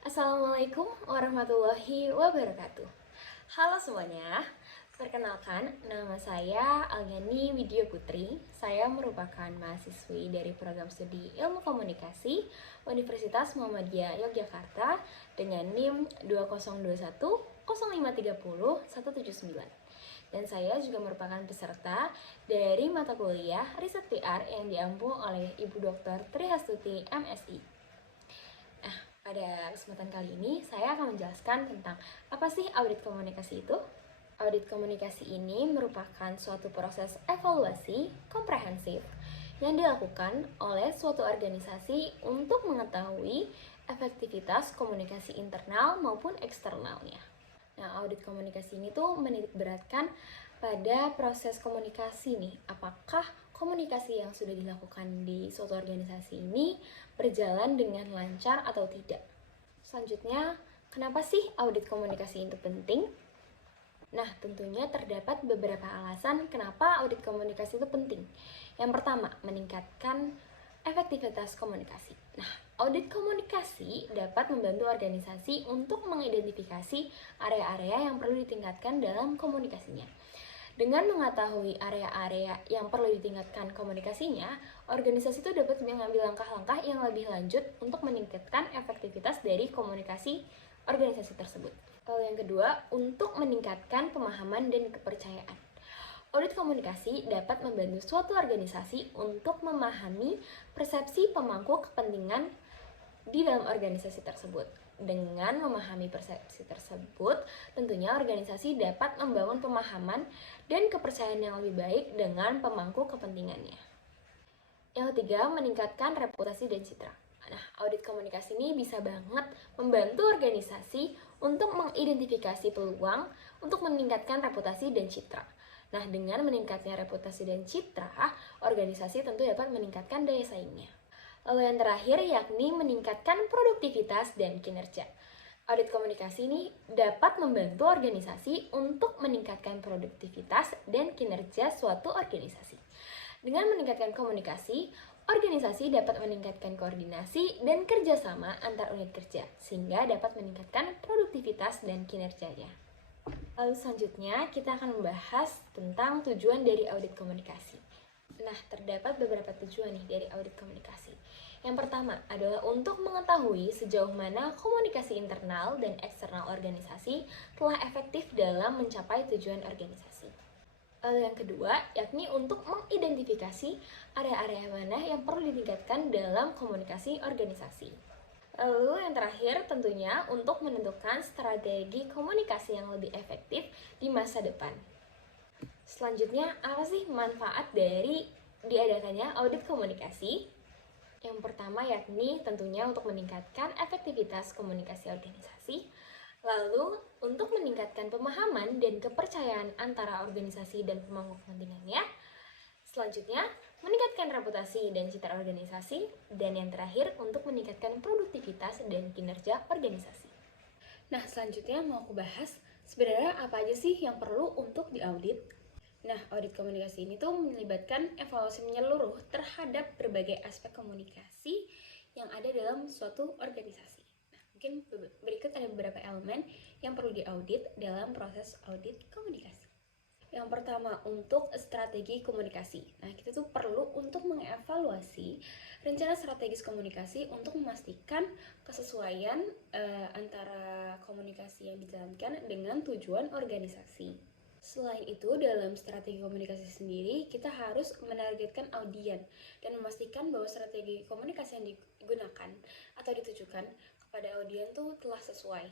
Assalamualaikum warahmatullahi wabarakatuh. Halo semuanya, perkenalkan nama saya Algani Widya Putri. Saya merupakan mahasiswi dari program studi Ilmu Komunikasi Universitas Muhammadiyah Yogyakarta dengan NIM 2021 0530 179. Dan saya juga merupakan peserta dari mata kuliah Riset PR yang diampu oleh Ibu Dr. Trihastuti MSI. Pada kesempatan kali ini, saya akan menjelaskan tentang apa sih audit komunikasi itu. Audit komunikasi ini merupakan suatu proses evaluasi komprehensif yang dilakukan oleh suatu organisasi untuk mengetahui efektivitas komunikasi internal maupun eksternalnya. Nah, audit komunikasi ini tuh menitik beratkan pada proses komunikasi nih. Apakah komunikasi yang sudah dilakukan di suatu organisasi ini berjalan dengan lancar atau tidak? Selanjutnya, kenapa sih audit komunikasi itu penting? Nah, tentunya terdapat beberapa alasan kenapa audit komunikasi itu penting. Yang pertama, meningkatkan efektivitas komunikasi. Nah, audit komunikasi dapat membantu organisasi untuk mengidentifikasi area-area yang perlu ditingkatkan dalam komunikasinya. Dengan mengetahui area-area yang perlu ditingkatkan komunikasinya, organisasi itu dapat mengambil langkah-langkah yang lebih lanjut untuk meningkatkan efektivitas dari komunikasi organisasi tersebut. Lalu yang kedua, untuk meningkatkan pemahaman dan kepercayaan. Audit komunikasi dapat membantu suatu organisasi untuk memahami persepsi pemangku kepentingan di dalam organisasi tersebut. Dengan memahami persepsi tersebut, tentunya organisasi dapat membangun pemahaman dan kepercayaan yang lebih baik dengan pemangku kepentingannya. Yang ketiga, meningkatkan reputasi dan citra. Nah, audit komunikasi ini bisa banget membantu organisasi untuk mengidentifikasi peluang untuk meningkatkan reputasi dan citra. Nah, dengan meningkatnya reputasi dan citra, organisasi tentu dapat meningkatkan daya saingnya. Lalu yang terakhir yakni meningkatkan produktivitas dan kinerja. Audit komunikasi ini dapat membantu organisasi untuk meningkatkan produktivitas dan kinerja suatu organisasi. Dengan meningkatkan komunikasi, organisasi dapat meningkatkan koordinasi dan kerjasama antar unit kerja, sehingga dapat meningkatkan produktivitas dan kinerjanya. Lalu selanjutnya kita akan membahas tentang tujuan dari audit komunikasi. Nah, terdapat beberapa tujuan nih dari audit komunikasi. Yang pertama adalah untuk mengetahui sejauh mana komunikasi internal dan eksternal organisasi telah efektif dalam mencapai tujuan organisasi. Lalu yang kedua, yakni untuk mengidentifikasi area-area mana yang perlu ditingkatkan dalam komunikasi organisasi. Lalu yang terakhir tentunya untuk menentukan strategi komunikasi yang lebih efektif di masa depan. Selanjutnya, apa sih manfaat dari diadakannya audit komunikasi? Yang pertama yakni tentunya untuk meningkatkan efektivitas komunikasi organisasi, lalu untuk meningkatkan pemahaman dan kepercayaan antara organisasi dan pemangku kepentingannya, selanjutnya meningkatkan reputasi dan citra organisasi, dan yang terakhir untuk meningkatkan produktivitas dan kinerja organisasi. Nah, selanjutnya mau aku bahas sebenarnya apa aja sih yang perlu untuk diaudit. Nah, audit komunikasi ini tuh melibatkan evaluasi menyeluruh terhadap berbagai aspek komunikasi yang ada dalam suatu organisasi. Nah, mungkin berikut ada beberapa elemen yang perlu diaudit dalam proses audit komunikasi. Yang pertama, untuk strategi komunikasi. Nah, kita tuh perlu untuk mengevaluasi rencana strategis komunikasi untuk memastikan kesesuaian antara komunikasi yang dijalankan dengan tujuan organisasi. Selain itu, dalam strategi komunikasi sendiri, kita harus menargetkan audien dan memastikan bahwa strategi komunikasi yang digunakan atau ditujukan kepada audien tuh telah sesuai.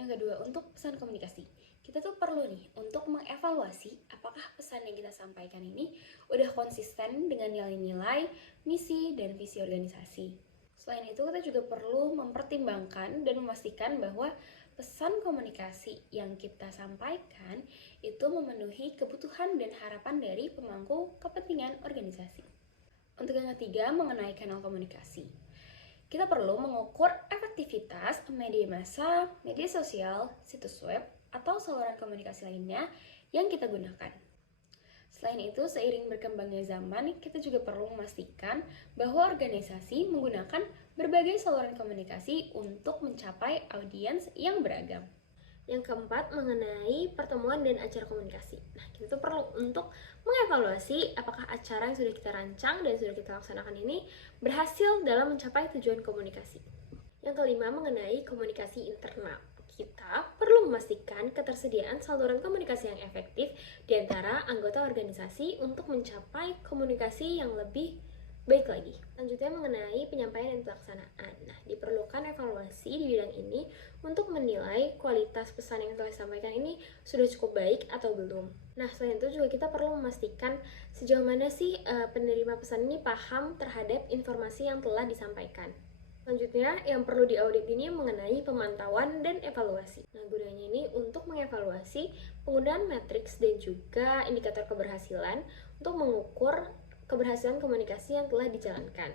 Yang kedua, untuk pesan komunikasi. Kita tuh perlu nih untuk mengevaluasi apakah pesan yang kita sampaikan ini udah konsisten dengan nilai-nilai, misi, dan visi organisasi. Selain itu, kita juga perlu mempertimbangkan dan memastikan bahwa pesan komunikasi yang kita sampaikan itu memenuhi kebutuhan dan harapan dari pemangku kepentingan organisasi. Untuk yang ketiga, mengenai kanal komunikasi. Kita perlu mengukur efektivitas media massa, media sosial, situs web, atau saluran komunikasi lainnya yang kita gunakan. Selain itu, seiring berkembangnya zaman, kita juga perlu memastikan bahwa organisasi menggunakan berbagai saluran komunikasi untuk mencapai audiens yang beragam. Yang keempat, mengenai pertemuan dan acara komunikasi. Nah, kita tuh perlu untuk mengevaluasi apakah acara yang sudah kita rancang dan sudah kita laksanakan ini berhasil dalam mencapai tujuan komunikasi. Yang kelima, mengenai komunikasi internal. Kita perlu memastikan ketersediaan saluran komunikasi yang efektif di antara anggota organisasi untuk mencapai komunikasi yang lebih baik lagi. Selanjutnya, mengenai penyampaian dan pelaksanaan. Nah, diperlukan evaluasi di bidang ini untuk menilai kualitas pesan yang telah disampaikan ini sudah cukup baik atau belum. Nah, selain itu juga kita perlu memastikan sejauh mana sih penerima pesan ini paham terhadap informasi yang telah disampaikan. Selanjutnya, yang perlu diaudit ini mengenai pemantauan dan evaluasi. Nah, gunanya ini untuk mengevaluasi penggunaan matriks dan juga indikator keberhasilan untuk mengukur keberhasilan komunikasi yang telah dijalankan.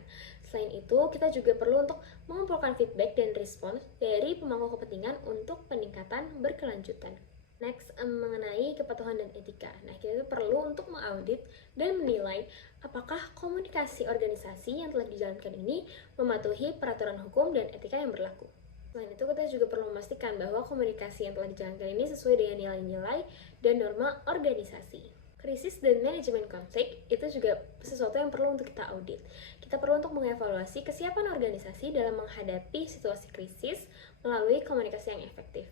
Selain itu, kita juga perlu untuk mengumpulkan feedback dan respons dari pemangku kepentingan untuk peningkatan berkelanjutan. Next, mengenai kepatuhan dan etika. Nah, kita perlu untuk mengaudit dan menilai apakah komunikasi organisasi yang telah dijalankan ini mematuhi peraturan hukum dan etika yang berlaku. Selain itu, kita juga perlu memastikan bahwa komunikasi yang telah dijalankan ini sesuai dengan nilai-nilai dan norma organisasi. Krisis dan manajemen konflik itu juga sesuatu yang perlu untuk kita audit. Kita perlu untuk mengevaluasi kesiapan organisasi dalam menghadapi situasi krisis melalui komunikasi yang efektif.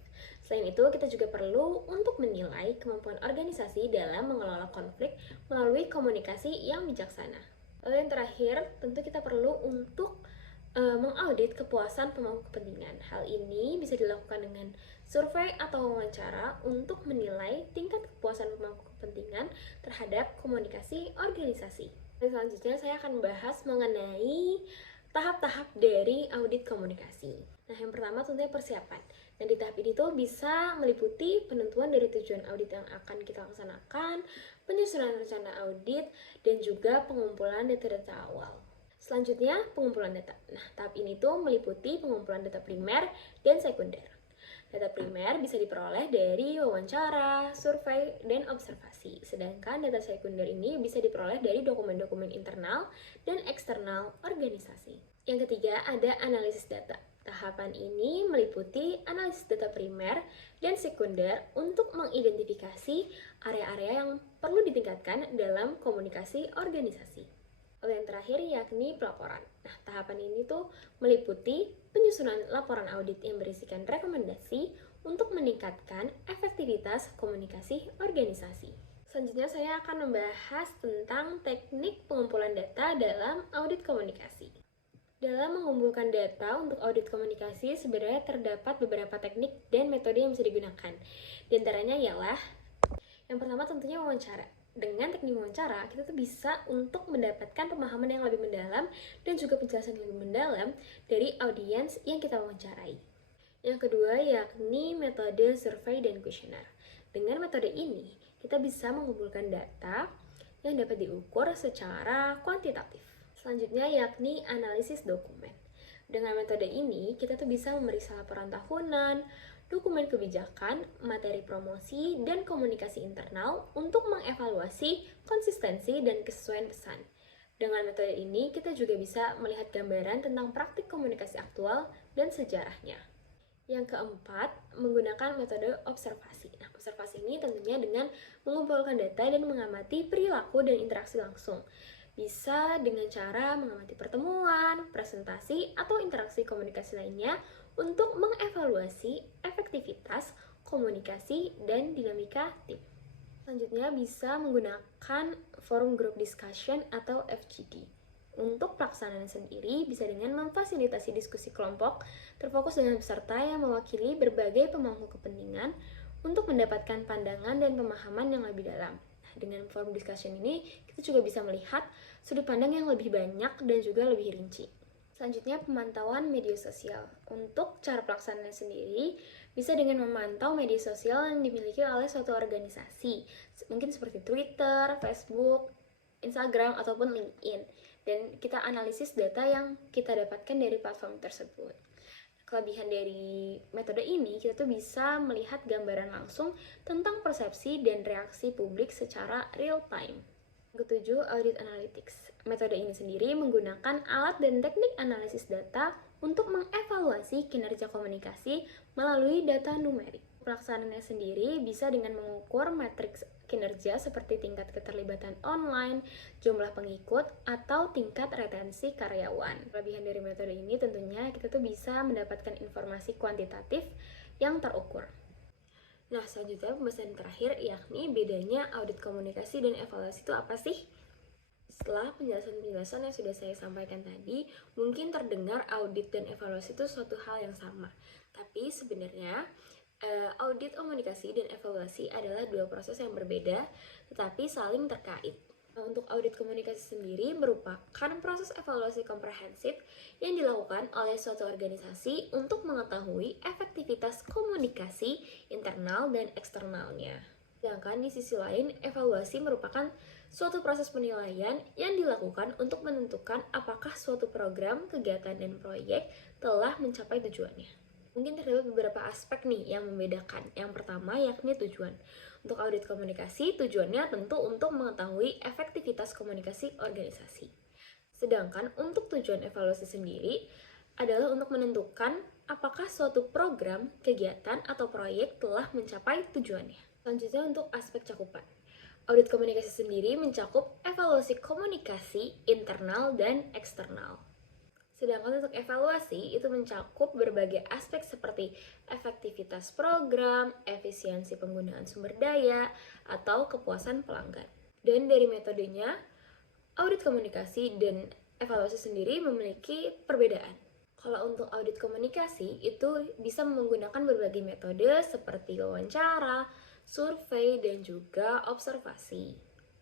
Selain itu, kita juga perlu untuk menilai kemampuan organisasi dalam mengelola konflik melalui komunikasi yang bijaksana. Lalu yang terakhir, tentu kita perlu untuk mengaudit kepuasan pemangku kepentingan. Hal ini bisa dilakukan dengan survei atau wawancara untuk menilai tingkat kepuasan pemangku kepentingan terhadap komunikasi organisasi. Dan selanjutnya saya akan membahas mengenai tahap-tahap dari audit komunikasi. Nah, yang pertama tentunya persiapan. Dan di tahap ini tuh bisa meliputi penentuan dari tujuan audit yang akan kita laksanakan, penyusunan rencana audit, dan juga pengumpulan data-data awal. Selanjutnya, pengumpulan data. Nah, tahap ini tuh meliputi pengumpulan data primer dan sekunder. Data primer bisa diperoleh dari wawancara, survei, dan observasi. Sedangkan data sekunder ini bisa diperoleh dari dokumen-dokumen internal dan eksternal organisasi. Yang ketiga, ada analisis data. Tahapan ini meliputi analisis data primer dan sekunder untuk mengidentifikasi area-area yang perlu ditingkatkan dalam komunikasi organisasi. Lalu yang terakhir yakni pelaporan. Nah, tahapan ini tuh meliputi penyusunan laporan audit yang berisikan rekomendasi untuk meningkatkan efektivitas komunikasi organisasi. Selanjutnya saya akan membahas tentang teknik pengumpulan data dalam audit komunikasi. Dalam mengumpulkan data untuk audit komunikasi, sebenarnya terdapat beberapa teknik dan metode yang bisa digunakan. Di antaranya ialah yang pertama tentunya wawancara. Dengan teknik wawancara, kita tuh bisa untuk mendapatkan pemahaman yang lebih mendalam dan juga penjelasan yang lebih mendalam dari audiens yang kita wawancarai. Yang kedua yakni metode survei dan kuesioner. Dengan metode ini, kita bisa mengumpulkan data yang dapat diukur secara kuantitatif. Selanjutnya yakni analisis dokumen. Dengan metode ini, kita tuh bisa memeriksa laporan tahunan, dokumen kebijakan, materi promosi, dan komunikasi internal untuk mengevaluasi konsistensi dan kesesuaian pesan. Dengan metode ini, kita juga bisa melihat gambaran tentang praktik komunikasi aktual dan sejarahnya. Yang keempat, menggunakan metode observasi. Nah, observasi ini tentunya dengan mengumpulkan data dan mengamati perilaku dan interaksi langsung. Bisa dengan cara mengamati pertemuan, presentasi, atau interaksi komunikasi lainnya untuk mengevaluasi efektivitas komunikasi dan dinamika tim. Selanjutnya bisa menggunakan forum group discussion atau FGD. Untuk pelaksanaan sendiri bisa dengan memfasilitasi diskusi kelompok terfokus dengan peserta yang mewakili berbagai pemangku kepentingan untuk mendapatkan pandangan dan pemahaman yang lebih dalam. Dengan forum discussion ini, kita juga bisa melihat sudut pandang yang lebih banyak dan juga lebih rinci. Selanjutnya, pemantauan media sosial. Untuk cara pelaksanaan sendiri, bisa dengan memantau media sosial yang dimiliki oleh suatu organisasi, mungkin seperti Twitter, Facebook, Instagram, ataupun LinkedIn. Dan kita analisis data yang kita dapatkan dari platform tersebut. Kelebihan dari metode ini, kita tuh bisa melihat gambaran langsung tentang persepsi dan reaksi publik secara real time. Ketujuh, audit analytics. Metode ini sendiri menggunakan alat dan teknik analisis data untuk mengevaluasi kinerja komunikasi melalui data numerik. Pelaksanaannya sendiri bisa dengan mengukur matriks kinerja seperti tingkat keterlibatan online, jumlah pengikut, atau tingkat retensi karyawan. Kelebihan dari metode ini tentunya kita tuh bisa mendapatkan informasi kuantitatif yang terukur. Nah, selanjutnya pembahasan terakhir yakni bedanya audit komunikasi dan evaluasi itu apa sih? Setelah penjelasan-penjelasan yang sudah saya sampaikan tadi, mungkin terdengar audit dan evaluasi itu suatu hal yang sama. Tapi sebenarnya audit komunikasi dan evaluasi adalah dua proses yang berbeda, tetapi saling terkait. Untuk audit komunikasi sendiri merupakan proses evaluasi komprehensif yang dilakukan oleh suatu organisasi untuk mengetahui efektivitas komunikasi internal dan eksternalnya. Sedangkan di sisi lain, evaluasi merupakan suatu proses penilaian yang dilakukan untuk menentukan apakah suatu program, kegiatan, dan proyek telah mencapai tujuannya. Mungkin terdapat beberapa aspek nih yang membedakan. Yang pertama yakni tujuan. Untuk audit komunikasi, tujuannya tentu untuk mengetahui efektivitas komunikasi organisasi. Sedangkan untuk tujuan evaluasi sendiri adalah untuk menentukan apakah suatu program, kegiatan, atau proyek telah mencapai tujuannya. Selanjutnya untuk aspek cakupan. Audit komunikasi sendiri mencakup evaluasi komunikasi internal dan eksternal. Sedangkan untuk evaluasi itu mencakup berbagai aspek seperti efektivitas program, efisiensi penggunaan sumber daya, atau kepuasan pelanggan. Dan dari metodenya, audit komunikasi dan evaluasi sendiri memiliki perbedaan. Kalau untuk audit komunikasi itu bisa menggunakan berbagai metode seperti wawancara, survei, dan juga observasi.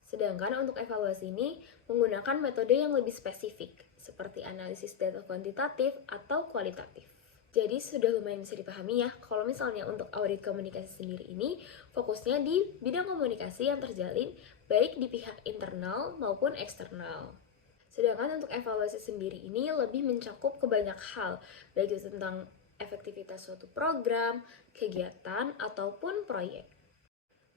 Sedangkan untuk evaluasi ini menggunakan metode yang lebih spesifik, seperti analisis data kuantitatif atau kualitatif. Jadi sudah lumayan bisa dipahami ya, kalau misalnya untuk audit komunikasi sendiri ini fokusnya di bidang komunikasi yang terjalin baik di pihak internal maupun eksternal. Sedangkan untuk evaluasi sendiri ini lebih mencakup ke banyak hal, baik itu tentang efektivitas suatu program, kegiatan, ataupun proyek.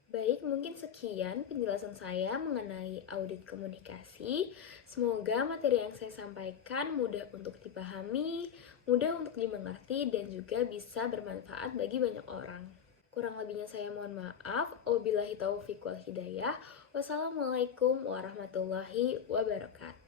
Baik, mungkin sekian penjelasan saya mengenai audit komunikasi. Semoga materi yang saya sampaikan mudah untuk dipahami, mudah untuk dimengerti, dan juga bisa bermanfaat bagi banyak orang. Kurang lebihnya saya mohon maaf. Wabillahi taufiq wal hidayah. Wassalamualaikum warahmatullahi wabarakatuh.